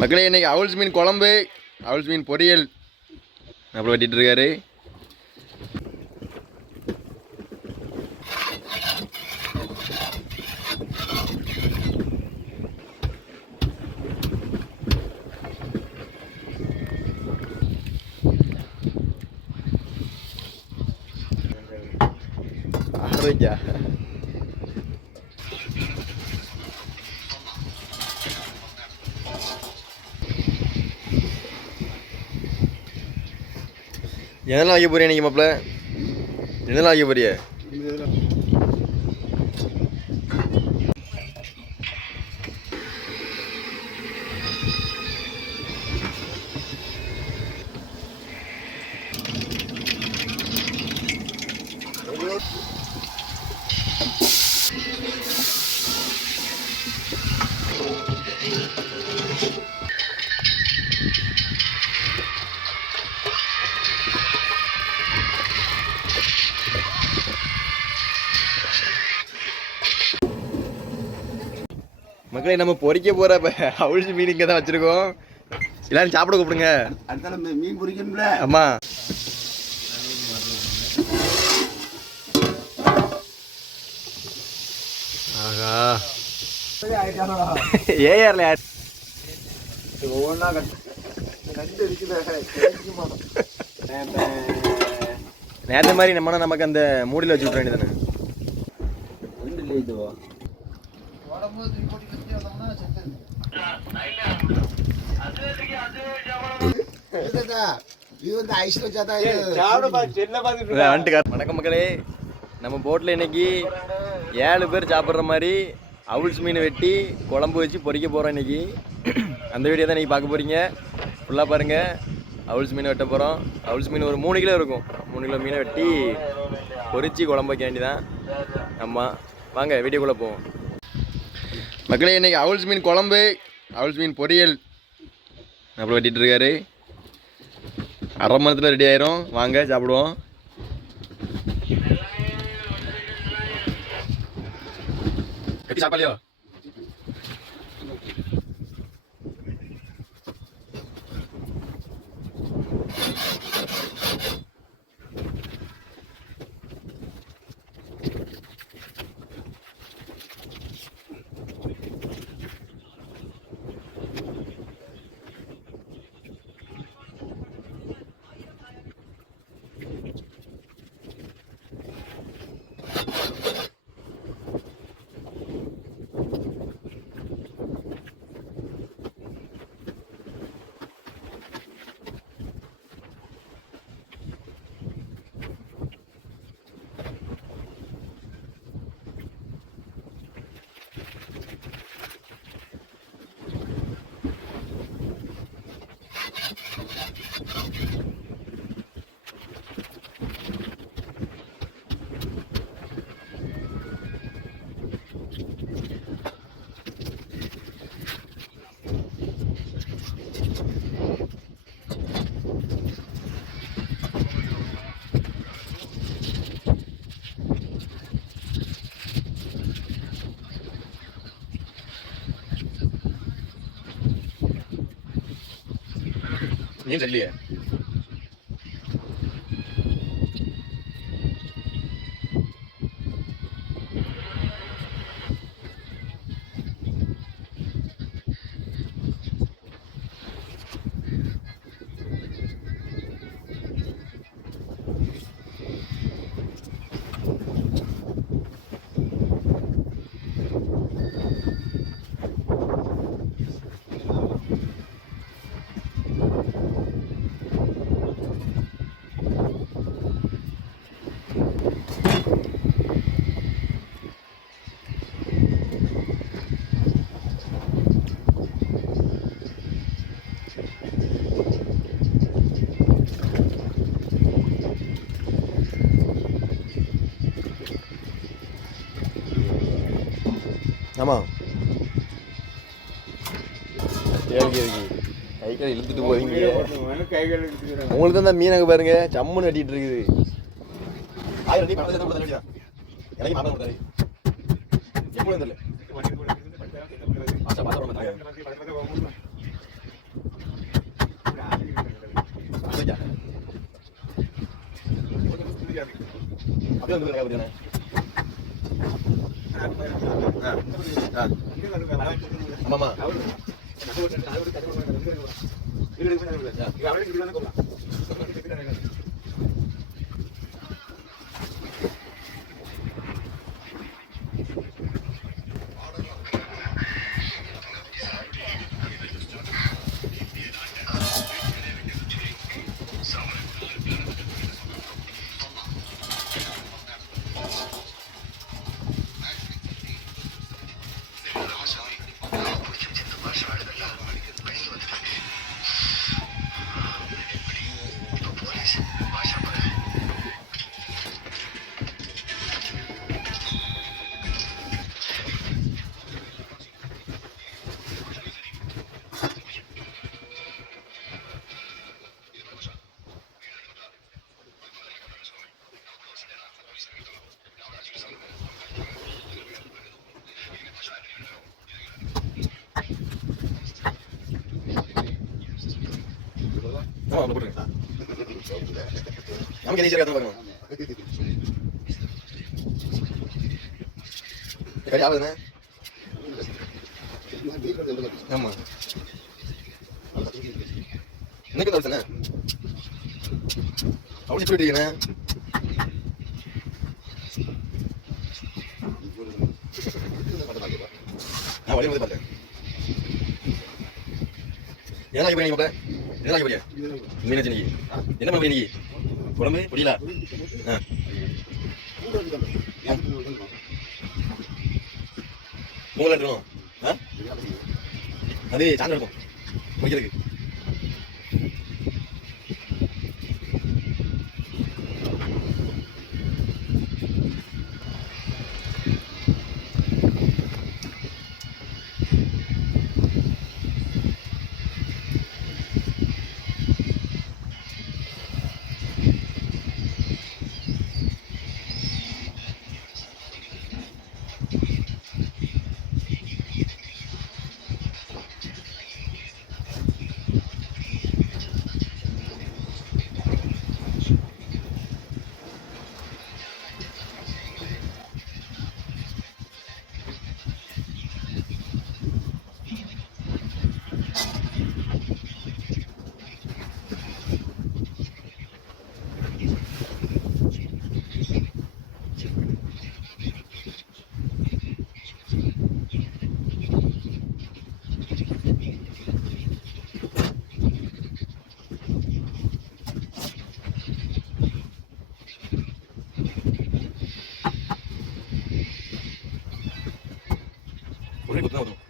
மக்களே இன்னைக்கு அவுல்ஸ் மீன் குழம்பு, அவுல்ஸ் மீன் பொரியல் அப்புறம் வெட்டிட்டு இருக்காரு. ஆரோக்கியா என்னெல்லாம் வைக்க போறியா நீங்கள் மாப்பிள்ள? என்னெல்லாம் வைக்க போறிய? மக்களே நம்ம பொறிக்க போற அவுல்ஸ் மீன் இங்கே தான் வச்சிருக்கோம். எல்லாரும் சாப்பிட கூப்பிடுங்க. மீன் பொரிக்கணும்ல. ஆமா. ஆகா ஏஆர்ல ஒவ்வொன்றா கண்டு நேற்று மாதிரி நம்ம நமக்கு அந்த மூடியில் வச்சு விட்ற வேண்டியதானே. வணக்கம் மக்களே, நம்ம போட்டில் இன்னைக்கு 7 பேர் சாப்பிட்ற மாதிரி அவுல்ஸ் மீன் வெட்டி குழம்பு வச்சு பொரிக்க போகிறோம் இன்னைக்கு. அந்த வீடியோ தான் இன்னைக்கு பார்க்க போகிறீங்க. ஃபுல்லாக பாருங்கள். அவுல்ஸ் மீன் வெட்ட போகிறோம். அவுல்ஸ் மீன் ஒரு 3 கிலோ இருக்கும். 3 கிலோ மீனை வெட்டி பொரிச்சு குழம்பு வைக்க வேண்டியதான். ஆமாம், வாங்க வீடியோக்குள்ளே போவோம். மக்களே இன்னைக்கு அவுல்ஸ் மீன் குழம்பு, அவுல்ஸ் மீன் பொரியல் அப்புறம் வெட்டிட்டு இருக்காரு. அரை மணி நேரத்தில் ரெடி ஆயிரும். வாங்க சாப்பிடுவோம். கட்டி சாப்பாலையோ? நீ சொல்லியே ஆமாம். கை கால் இழுத்துட்டு போறீங்க. உங்களுக்கு தான் மீனாக பாருங்க சம்முன்னு வெட்டிட்டு இருக்குது. அப்படியே வந்து காப்பாத்தினே ஆமாமா போட்டுருங்க நமக்கு எதை சரியாக பார்க்கணும் கறி ஆகுதுண்ணே ஆமா இன்னைக்கு தோசைண்ணே அப்படி எப்படி இருக்கீங்கண்ணே நான் வழி வந்து பார்த்தேன் ஏன்னா இப்போ நீங்கள் பார்ப்பேன் இதெல்லாம் எப்படியா மீனாட்சி இன்னைக்கு என்ன பண்ண இன்னைக்கு குழம்பு புரியல பொங்கல் எடுக்கணும் அது சாயந்தரம் இருக்கும் முடிக்கிறதுக்கு ஒரே குத்து தான் வரும்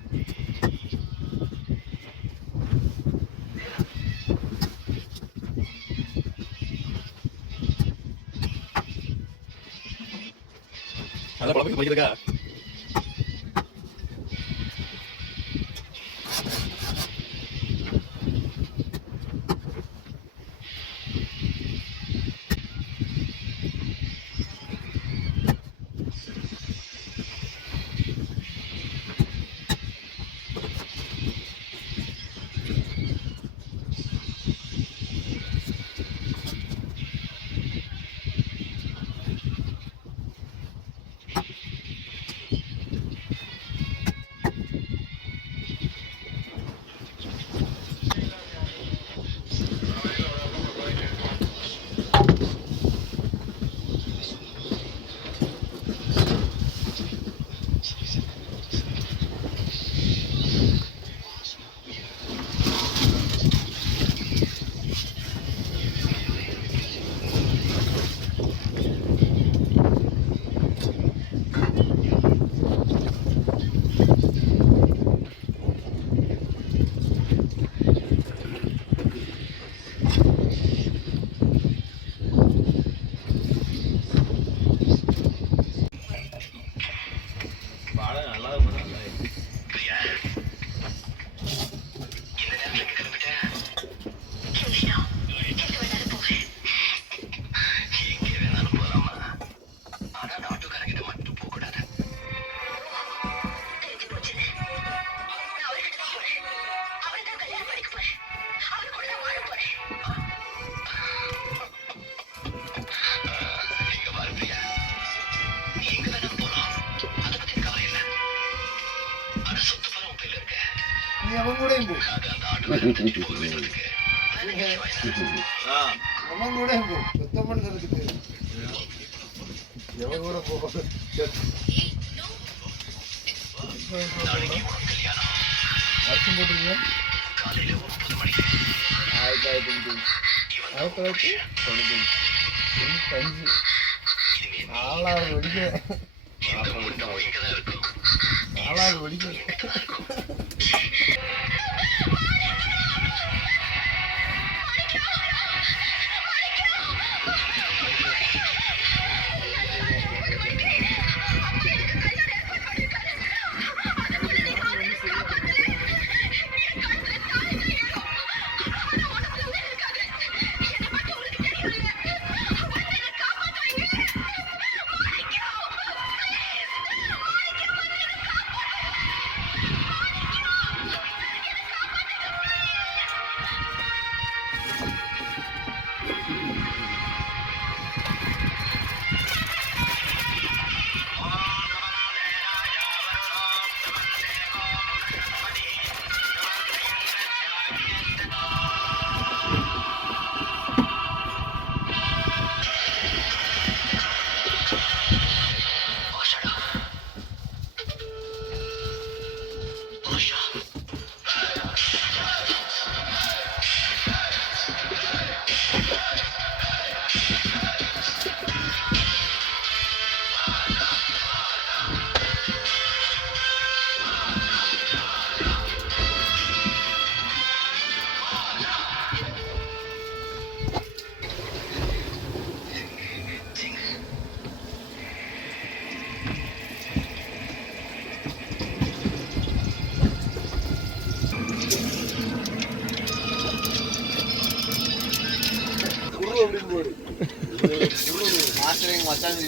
நல்லா பழப்பி படிக்கிறதுக்கா போ அவன் கூட போ சுத்தம் பண்ணுறதுக்கு எவன் கூட போ அரிசி போட்டுருங்க ஆயிரத்தி தொள்ளாயிரத்தி தொண்ணூத்தஞ்சு 4வது வெடிக்க 4வது வெடிக்க மாஸ்டர் மச்சான்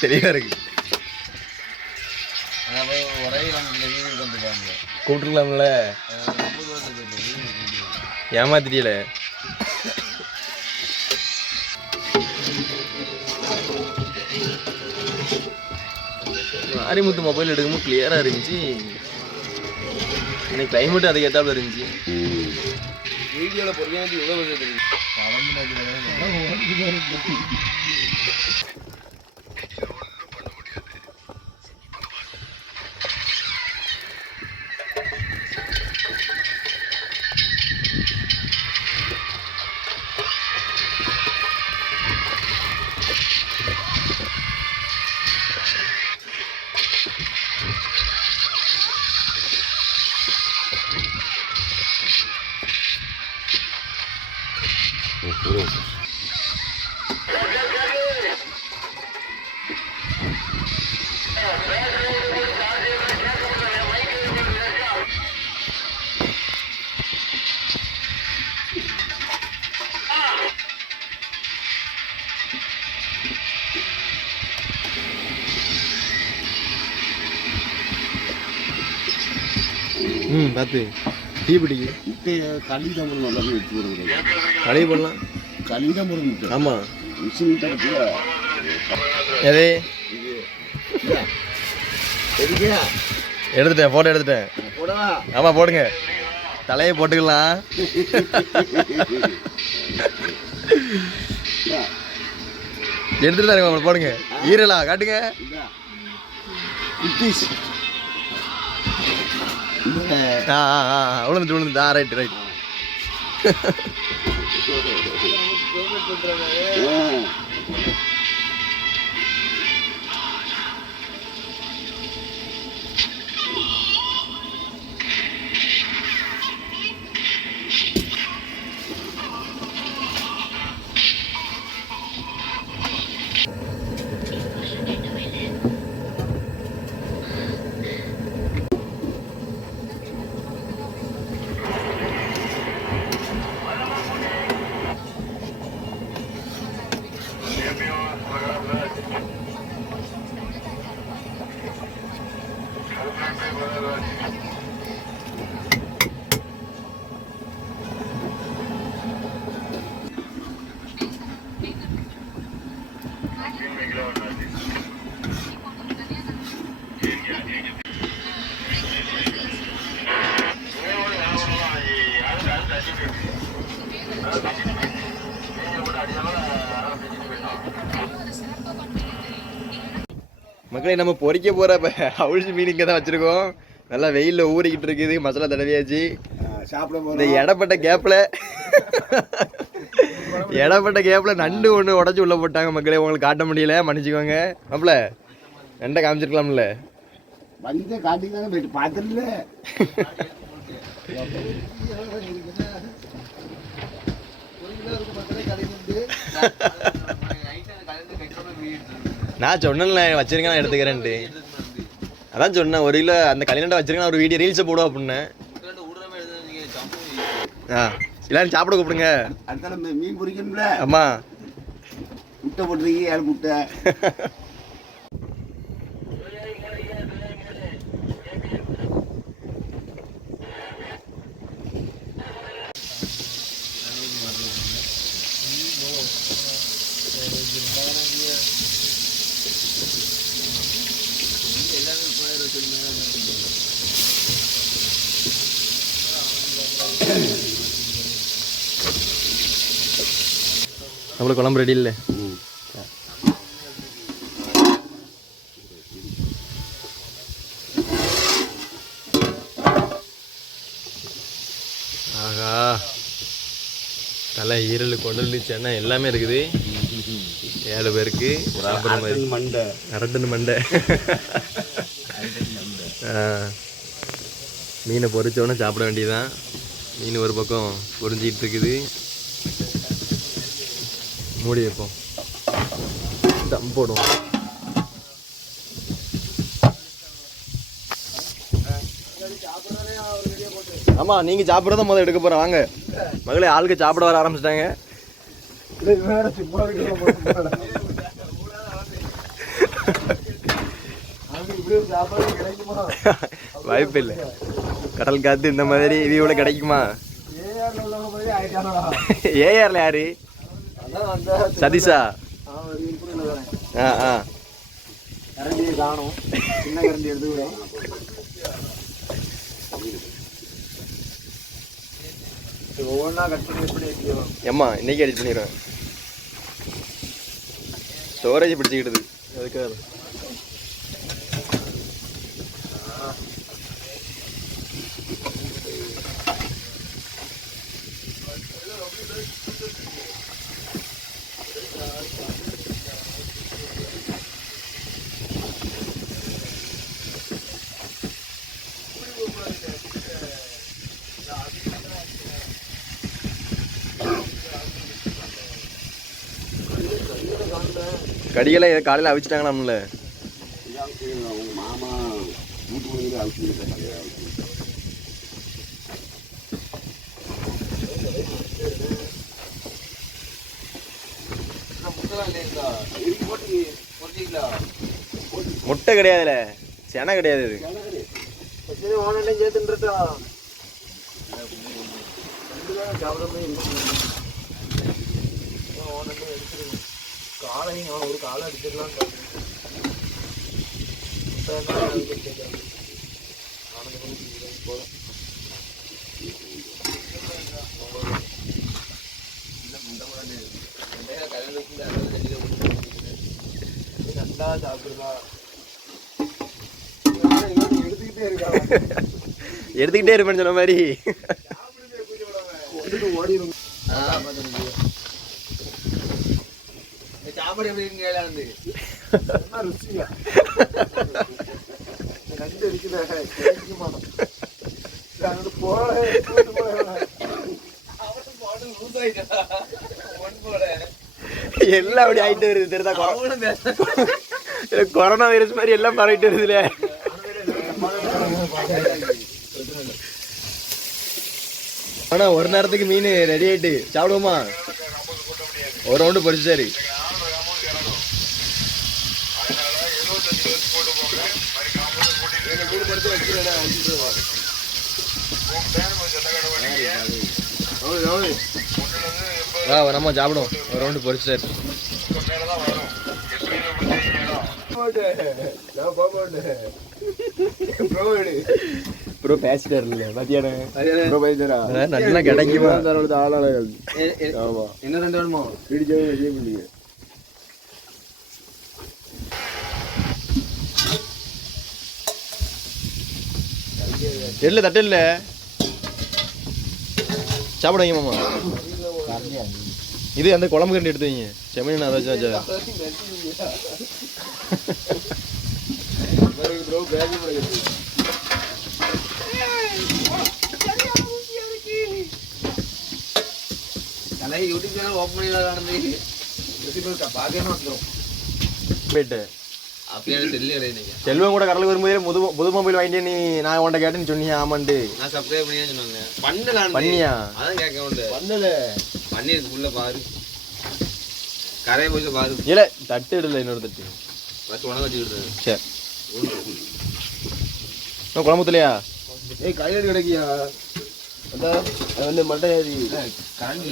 தெளிவாக இருக்கு. கூப்பிட்டுருக்கலாம்ல, ஏமாத்திட்டியல. மாரிமுத்து மொபைல் எடுக்கும்போது கிளியராக இருந்துச்சு. இன்னைக்கு கிளைமேட் அதுக்கு ஏற்றாப்புல இருந்துச்சு. வீடியோவில் பொறுக்க இவ்வளோ தெரியுது. பார்த்து டீ பிடிக்கு முட்டையை களி தான் போடணும், எல்லாமே எடுத்து போடுறது கழுவி போடலாம். களி தான் போட முட்டை. ஆமாம். மிஷின் தரத்துல எது இது எதுக்கா எடுத்துட்டேன், ஃபோட்டோ எடுத்துட்டேன். போடவா? ஆமாம் போடுங்க, தலையை போட்டுக்கலாம். எடுத்துட்டு தான் இருக்கேன், போடுங்க. ஈரலா காட்டுங்க. குட்டீஸ் விழுந்துட்டு ரைட் ரைட். மக்களே, நம்ம பொறிக்க போகிற அவுள்ஸ் மீன் இங்கே தான் வச்சுருக்கோம். நல்லா வெயிலில் ஊறிக்கிட்டு இருக்குது, மசாலா தடவியாச்சு. சாப்பிட இந்த இடப்பட்ட கேப்பில் நண்டு ஒன்று உடச்சி உள்ளே போட்டாங்க. மக்களே, உங்களுக்கு காட்ட முடியல, மன்னிச்சுக்கோங்க. மாப்பிள்ள நண்டை காமிச்சிருக்கலாம்ல. வந்து காட்டிங்க போயிட்டு பார்த்துல நான் சொன்னேன்ல வச்சிருக்கேன், நான் எடுத்துக்கிறேன்ட்டு. அதான் சொன்னேன், 1 கிலோ அந்த கல்யாணம் வச்சிருக்கேன், ஒரு வீடியோ ரீல்ஸை போடுவோம் அப்படின்னு. எல்லாரும் சாப்பிட கூப்பிடுங்க. அடுத்த மீன் பொரிக்கணும்ல. ஆமா, முட்டை போட்டுருக்கீங்க, 7 முட்டை. நம்மளுக்கு குழம்பு ரெடி இல்லை. ஆகா, தலை, ஈரல், குடல், சென்னை எல்லாமே இருக்குது. 7 பேருக்கு மண்டை அரட்டன்னு மண்டை. மீனை பொரிச்சோடனே சாப்பிட வேண்டியதுதான். மீன் ஒரு பக்கம் பொரிஞ்சிக்கிட்டு இருக்குது. மூடி வைப்போம், தம் போடுவோம். ஆமாம், நீங்கள் சாப்பிட்றத முதல்ல எடுக்க போகிறேன். வாங்க மகளே, ஆளுக்கு சாப்பிட வர ஆரம்பிச்சிட்டாங்க. வாய்ப்பு இல்லை. கடல் காத்து இந்த மாதிரி வியூல கிடைக்குமா? ஏஆர்ல யாரு? சதீஷா? ஏம்மா இன்னைக்கு எடிட் பண்ணிடுவேன். ஸ்டோரேஜ் பிடிச்சிக்கிடுது அதுக்காக. கடிகளை காலையில் அவிச்சிட்டாங்களாம்ல. மாமா வீட்டு அவிச்சு முட்டை கிடையாதுல, செனை கிடையாது. இது காலையும் ஒரு காலை அடிச்சிடலாம் நல்லா சாப்பிடுறா எடுத்துக்கிட்டே இருக்கா எடுத்துக்கிட்டே இருப்பேன்னு சொன்ன மாதிரி ஓடிடும் சாப்பாடு எப்படி இருக்கு ருச்சியா ரெண்டு இருக்குல்ல எல்லாம் அப்படி ஆயிட்டு வருது தெரியுதா கொரோனா வைரஸ் மாதிரி எல்லாம் பரவிட்டு வருதுல ஆனா ஒரு நேரத்துக்கு மீன் ரெடி ஆயிட்டு சாப்பிடுவோமா ஒரு ரவுண்டு பொரிச்சாரு நம்ம சாப்பிடுவோம் ஒரு ரவுண்டு பொரிச்சாரு ப்ரோ பேசிட்டார் இல்ல மத்தியானம் நல்லா கிடைக்குமா ஆளாளர்கள் என்ன ரெண்டு வேணுமோ பிடிச்சவங்க வெளியே பண்ணிங்க எல்ல தட்டு இல்ல சாப்பிட வைங்க மாமா இது அந்த குழம்பு கண்டு எடுத்து வைங்க செம்மீன் அதை வச்சு யூடியூப் சேனல் ஓப்பன் பண்ணி நடந்து போயிட்டு அப்படியே செல்லு கிடையாது செல்வம் கூட கடலுக்கு வரும்போது புது மொபைல் வாங்கிட்டு நீ நான் உன்ட்ட கேட்டேன்னு சொன்னியா ஆமாண்டு நான் சப்ஸ்கிரைப் பண்ணியா சொன்னாங்க பண்ணலாம் பண்ணியா அதான் கேட்க உண்டு பண்ணல பண்ணிருக்கு உள்ள பாரு கரையை போய் பாரு இல்ல தட்டு இடல இன்னொரு தட்டு ஃபர்ஸ்ட் உணவு வச்சுக்கிட்டு சரி குழம்புலையா ஏய் கையெடு கிடைக்கியா அதான் அது வந்து மட்டை ஏறி கரண்டி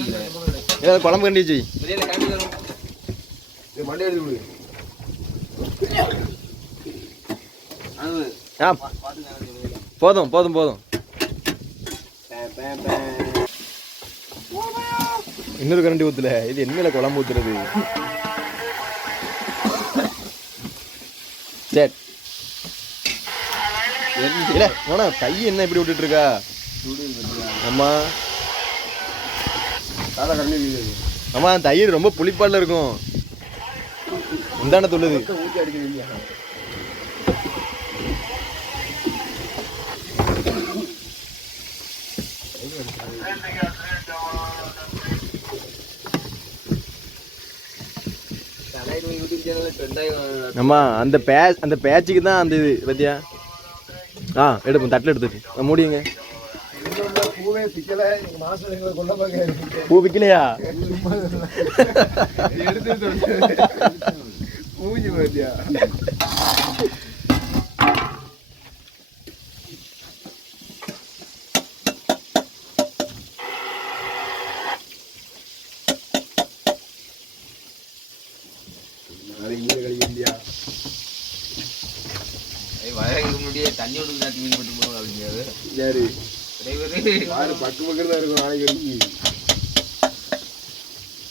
ஏதாவது குழம்பு கண்டிச்சு வெளியில கரண்டி தரும் மட்டை எடுத்து விடு ஆ போதும் போதும் போதும் இன்னொரு கரண்டி ஊத்துல இது என்ன குழம்பு ஊத்துறது சரி இல்ல வேணா கை என்ன இப்படி விட்டுட்டு இருக்கா அம்மா அம்மா தயிர் ரொம்ப புளிப்பால இருக்கும் இந்தாண்ட துள்ளுது ஊற்றி அடிக்கிறீங்க அம்மா அந்த பேட்சுக்கு தான் அந்த இது பத்தியா எடுப்போம் தட்டில் எடுத்துட்டு மூடிங்க பூவே பிக்கல மாசம் எங்களை கொள்ள பார்க்க பூ விக்கலையா எடுத்து மூஞ்சி பார்த்தியா வயலுக்கு முன்னாடியே தண்ணி விட்டு மீன் பட்டு போகணும் அப்படிங்கிறது யாரு டிரைவரு பக்கு பக்கம் தான் இருக்கும் நாளைக்கு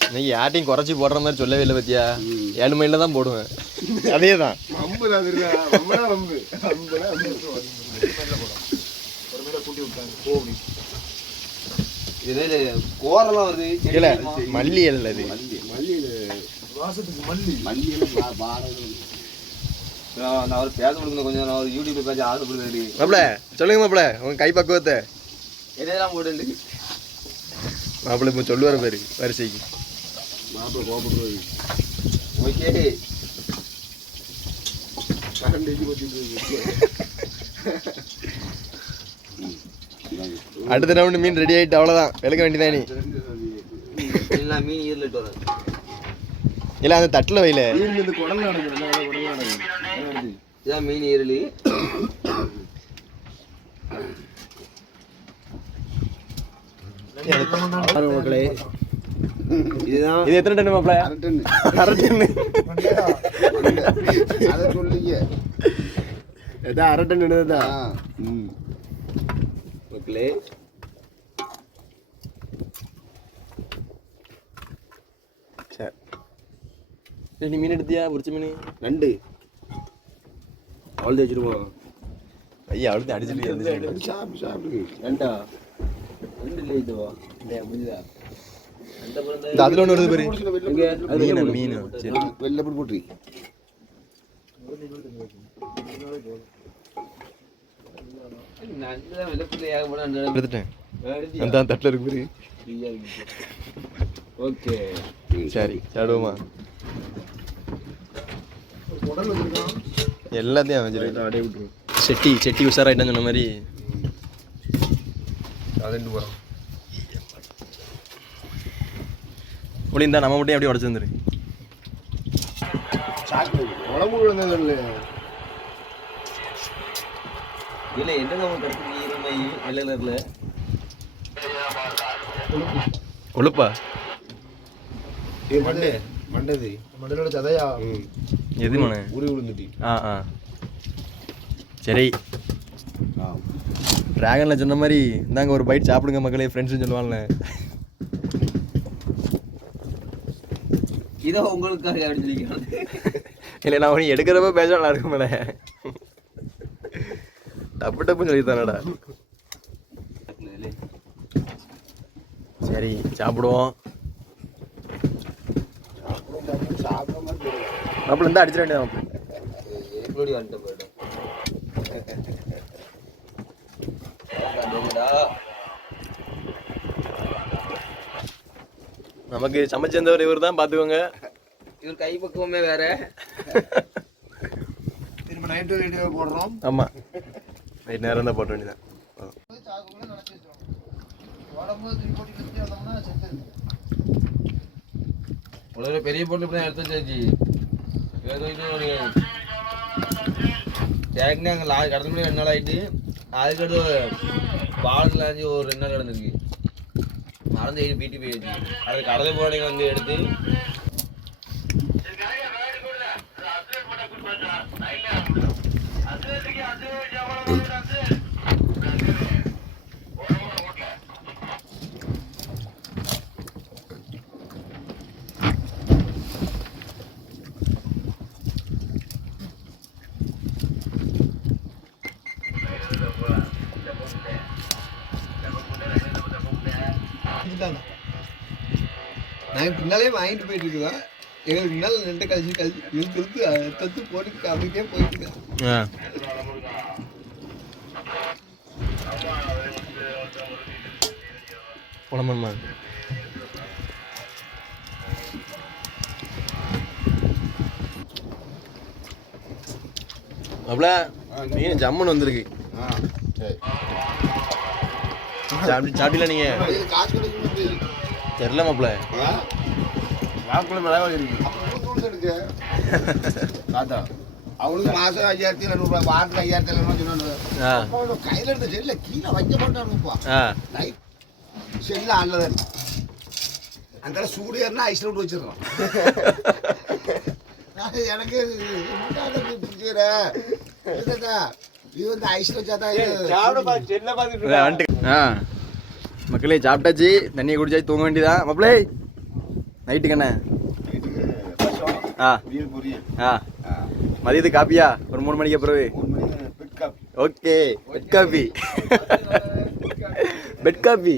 இன்னைக்கு யார்ட்டையும் குறைச்சி போடுற மாதிரி சொல்லவே இல்லை பத்தியா 7 மைலில் தான் போடுவேன் அதே தான் அம்பு தான் அம்புனா அம்பு அம்புனா அம்பு ஒரு மேல கூட்டி விட்டாங்க போ அப்படி இது கோரெல்லாம் வருது இல்லை மல்லி இல்லை இது மல்லி வாசத்துக்கு மல்லி மல்லி பாரம் நான் அவர் பேச கொடுக்கணும் கொஞ்சம் நான் யூடியூப்ல பேச ஆசைப்படுது மாப்பிள சொல்லுங்க மாப்பிள உங்க கை பக்குவத்தை எதெல்லாம் போட்டு மாப்பிள இப்போ சொல்லுவார் பாரு வரிசைக்கு மாப்பிள்ளை கோபப்படுறது ஓகே கரண்ட் எஜி வச்சுட்டு அடுத்த ரவுண்டு மீன் ரெடி ஆகிட்டு அவ்வளோதான் வெளுக்க வேண்டியதான் நீ எல்லாம் மீன் ஈரலிட்டு வரேன் இல்லை அந்த தட்டில் வைல இந்த குடல் நடக்குது இதான் மீன் ஈரலி மக்களே இதுதான் இது எத்தனை டன் மாப்பிள? அரை டன். அரை டன்னு. அதை சொல்லிங்க. இதான் அரை டன் என்னதுதான். ம். மக்களே சரி நீ மீன் எடுத்தியா? பொரிச்ச மீன் நண்டு அவ்வளோ வச்சிருவோம். ஐயா அவ்வளோ அடிச்சுட்டு சாப்பிடு சாப்பிடு. நண்டா நண்டு இல்லை இதுவா இல்லையா புரியுதா அந்த பிறந்த இந்த அதுல ஒன்று வருது பாரு. எங்க? மீன் மீன் சரி வெளில போட்டு போட்டு நண்டு தான் வெள்ளப்பிள்ளை ஏகப்பட நண்டு எடுத்துட்டேன். அந்த தட்டில் இருக்கு பாரு. ஓகே சரி சாடுவோமா? எல்லாத்தையும் அமைச்சிருக்கு. அப்படியே விட்டுரு. செட்டி செட்டி உஷாராயிட்டான்னு சொன்ன மாதிரி அதண்டு போகிறோம். ஒளிந்தா நம்ம மட்டும் அப்படியே உடச்சு வந்துரு. உடம்பு விழுந்தது இல்லை என்ன நம்ம கிடைச்சிருக்கு ஈரமாயி வெள்ளை கலரில் கொழுப்பா மண்டே மண்டது மண்டலோட சதையா எது மன உருவி விழுந்துட்டி. ஆ சரி ட்ராகனில் சொன்ன மாதிரி இந்தாங்க ஒரு பைட் சாப்பிடுங்க மக்களே ஃப்ரெண்ட்ஸ்னு சொல்லுவாங்கல்ல. இதோ உங்களுக்காக அப்படின்னு சொல்லிக்கிறது. இல்லை நான் உனக்கு எடுக்கிறப்ப பேச நல்லா இருக்கும் மேலே டப்பு டப்புன்னு சொல்லித்தானடா. சரி சாப்பிடுவோம். மாப்பிள்ள இருந்தால் அடிச்சிட வேண்டியது மாப்பிள்ள. எப்படி வந்துட்டு போயிடும் நமக்கு சமைச்சிருந்தவர் இவர் தான் பார்த்துக்கோங்க. இவர் கை பக்குவமே வேற. திரும்ப நைட்டு வீடியோ போடுறோம். ஆமாம் நைட் நேரம் தான் போட்ட வேண்டியதான். உலக பெரிய பொருள் இப்படி எடுத்து வச்சாச்சு. ஏதோ இன்னும் டேக்னு அங்கே கடந்த மணி 2 நாள் ஆகிட்டு அதுக்கடுத்து பாலத்தில் ஆச்சு ஒரு 2 நாள் கிடந்திருக்கு. மறந்து வீட்டு போயிடுச்சு. அது கடலை போனீங்க வந்து எடுத்து நான் பின்னாலே வாங்கிட்டு போயிட்டு இருக்குதான். எங்களுக்கு பின்னால் ரெண்டு கழிச்சு இழுத்து தத்து போட்டு அப்படியே போயிட்டு இருக்கேன். குழம்புமா மாப்பிள்ள மீன் ஜம்முன்னு வந்திருக்கு. சாப்பிட்டீங்களா நீங்க? காசு கிடைக்கும் தெரியல மாப்பிள்ள. தாத்தா அவனுக்கு மாசம் 5700 வாரத்துக்கு 5700 கையில எடுத்த செல்ல கீழே வைக்க மாட்டானுப்பா. செல்ல ஆடலதான் அந்த சூடு ஏறினா ஐஸ்ல விட்டு வச்சிடறான். எனக்கு இது வந்து ஐஸ்ல வச்சாதான் மக்களே சாப்பிட்டாச்சு. தண்ணியை குடிச்சாச்சு தூங்க வேண்டியதான் மாப்பிள்ளை. நைட்டுக்கு என்ன? மதியத்துக்கு காப்பியா? ஒரு 3 மணிக்கு பிறகு. Okay bed coffee bed coffee